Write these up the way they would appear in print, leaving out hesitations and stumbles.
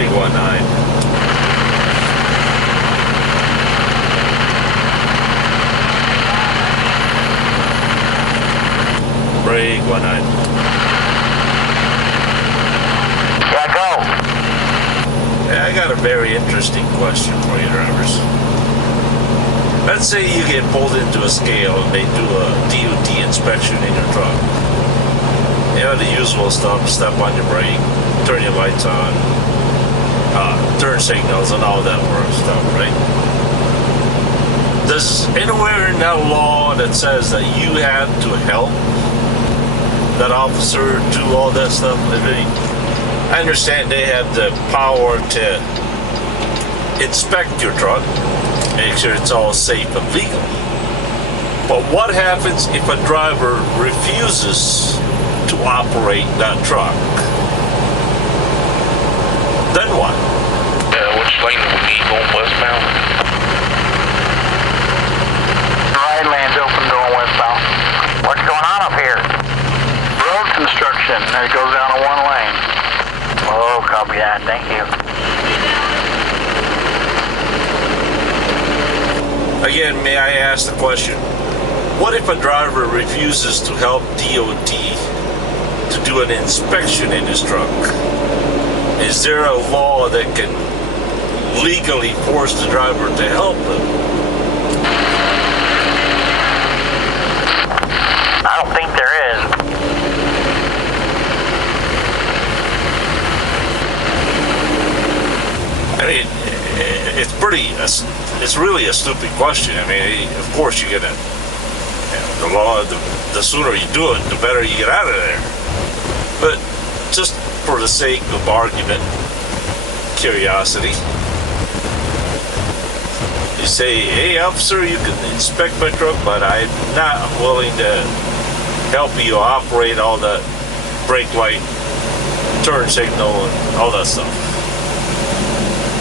Break 19. Break 19. Yeah, go. Yeah, I got a very interesting question for you drivers. Let's say you get pulled into a scale and they do a DOT inspection in your truck. You know, the usual stuff, step on your brake, turn your lights on, turn signals and all that work stuff, right? There's anywhere in that law that says that you have to help that officer do all that stuff? I understand they have the power to inspect your truck, make sure it's all safe and legal. But what happens if a driver refuses to operate that truck? Then what? Which lane would we be going westbound? Right lane's open going westbound. What's going on up here? Road construction. It goes down to one lane. Oh, copy that. Thank you. Again, may I ask the question, what if a driver refuses to help DOT to do an inspection in his truck? Is there a law that can legally force the driver to help him? I don't think there is. I mean, it's really a stupid question. I mean, of course you get it. The law, the sooner you do it, the better you get out of there. But just for the sake of argument, curiosity, you say, hey officer, you can inspect my truck, but I'm not willing to help you operate all the brake light, turn signal, and all that stuff.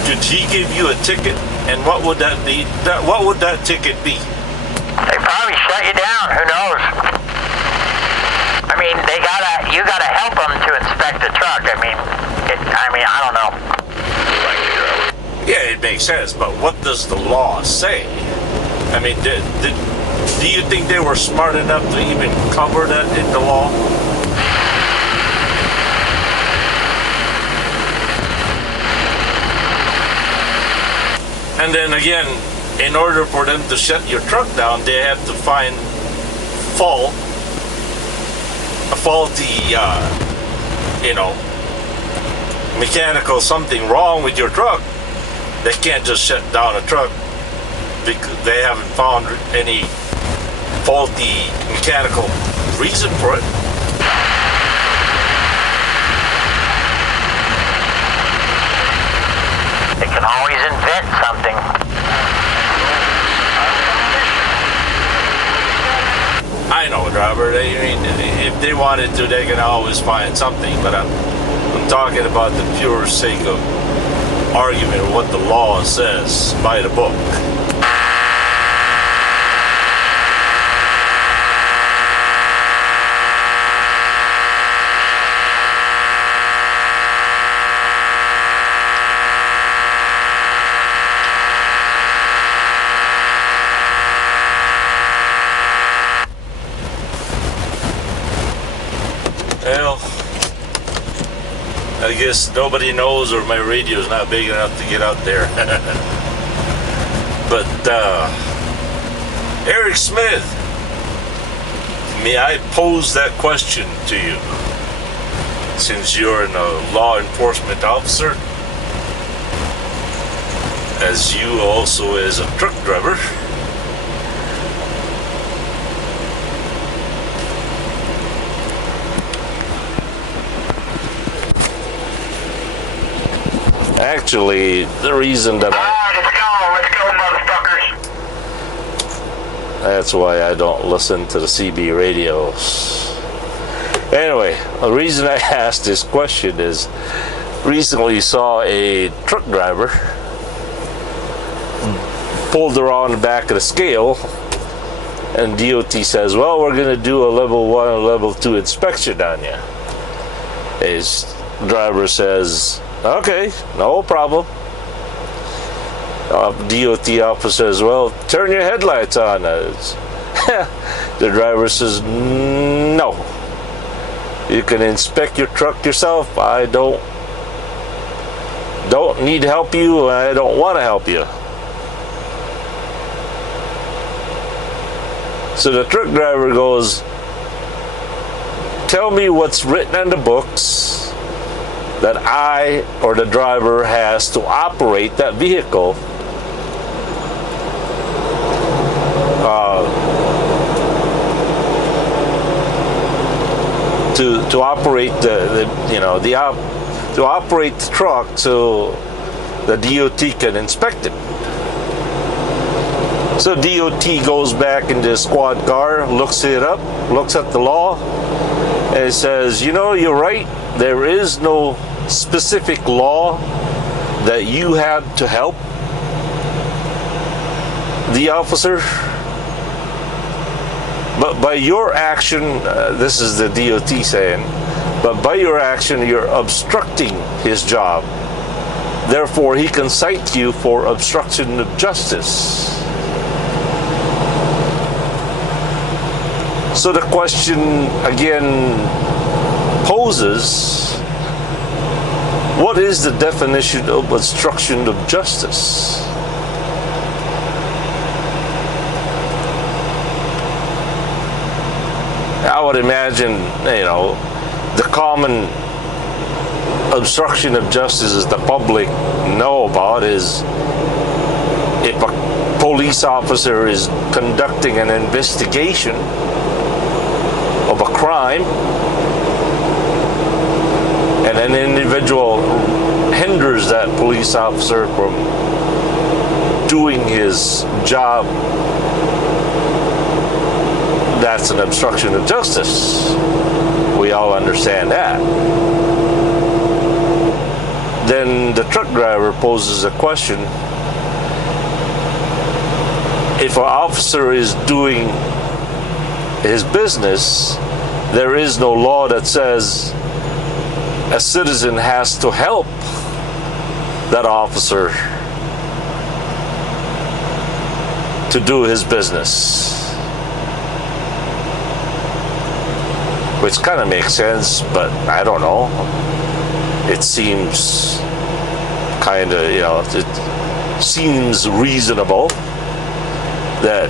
Could he give you a ticket? And what would that be? What would that ticket be? They probably shut you down. Who knows? I mean, you gotta help them to inspect the truck. I mean, I don't know. Yeah, it makes sense, but what does the law say? I mean, do you think they were smart enough to even cover that in the law? And then again, in order for them to shut your truck down, they have to find a faulty, mechanical something wrong with your truck. They can't just shut down a truck because they haven't found any faulty mechanical reason for it. They can always invent something. I know, driver. I mean, if they wanted to, they can always find something. But I'm talking about the pure sake of argument of what the law says by the book. Well, I guess nobody knows, or my radio's not big enough to get out there. But Eric Smith, may I pose that question to you? Since you're a law enforcement officer, as you also as a truck driver, actually, the reason that Let's go, motherfuckers. that's why I don't listen to the CB radios. Anyway, the reason I asked this question is recently saw a truck driver pulled around the back of the scale, and DOT says, well, we're going to do a level 1 and level 2 inspection on you. His driver says, Okay, no problem. DOT officer says, well, turn your headlights on. The driver says, no. You can inspect your truck yourself. I don't need to help you. I don't want to help you. So the truck driver goes, tell me what's written in the books that I or the driver has to operate that vehicle. To operate to operate the truck so the DOT can inspect it. So DOT goes back in the squad car, looks it up, looks at the law, and it says, you know, you're right. There is no specific law that you have to help the officer. But by your action, this is the DOT saying, but by your action, you're obstructing his job. Therefore, he can cite you for obstruction of justice. So the question again poses, what is the definition of obstruction of justice? I would imagine, the common obstruction of justice as the public know about is if a police officer is conducting an investigation of a crime and an individual hinders that police officer from doing his job, that's an obstruction of justice. We all understand that. Then the truck driver poses a question. If an officer is doing his business, there is no law that says a citizen has to help that officer to do his business. Which kind of makes sense, but I don't know. It seems kind of, it seems reasonable that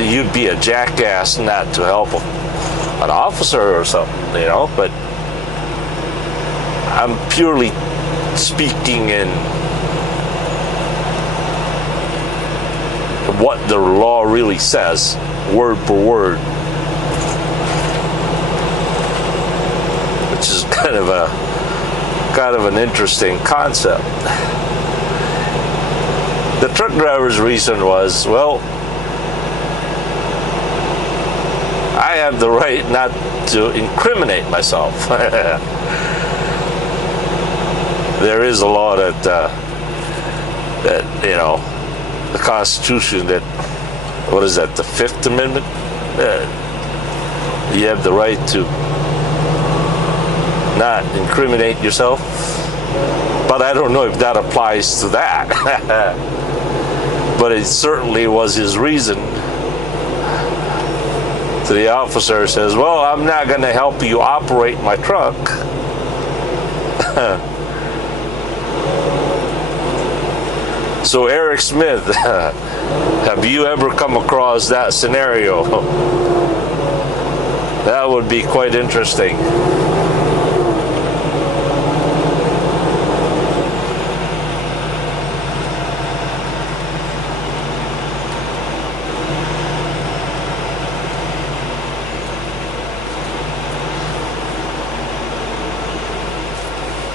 you'd be a jackass not to help an officer or something, but I'm purely speaking in what the law really says, word for word. Which is kind of an interesting concept. The truck driver's reason was, well, I have the right not to incriminate myself. There is a law that the Constitution, that, what is that, the Fifth Amendment? You have the right to not incriminate yourself, but I don't know if that applies to that. But it certainly was his reason. So the officer says, well, I'm not going to help you operate my truck. So Eric Smith, have you ever come across that scenario? That would be quite interesting.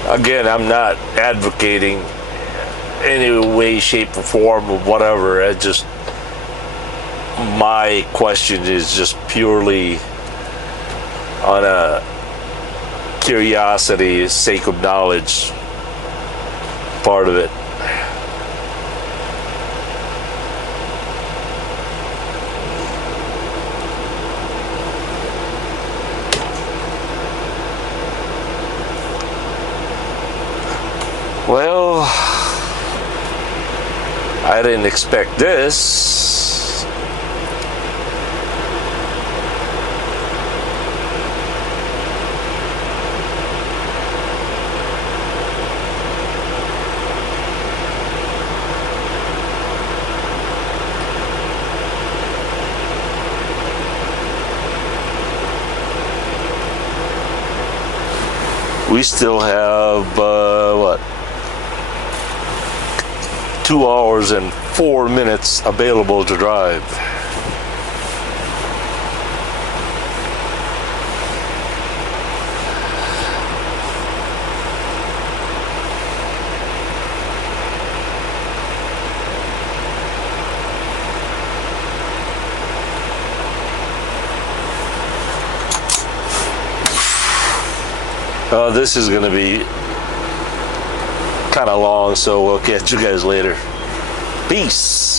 Again, I'm not advocating any way, shape, or form of whatever. My question is just purely on a curiosity, sake of knowledge part of it. Well, I didn't expect this. We still have, what? 2 hours and 4 minutes available to drive. This is going to be kind of long, so we'll catch you guys later. Peace.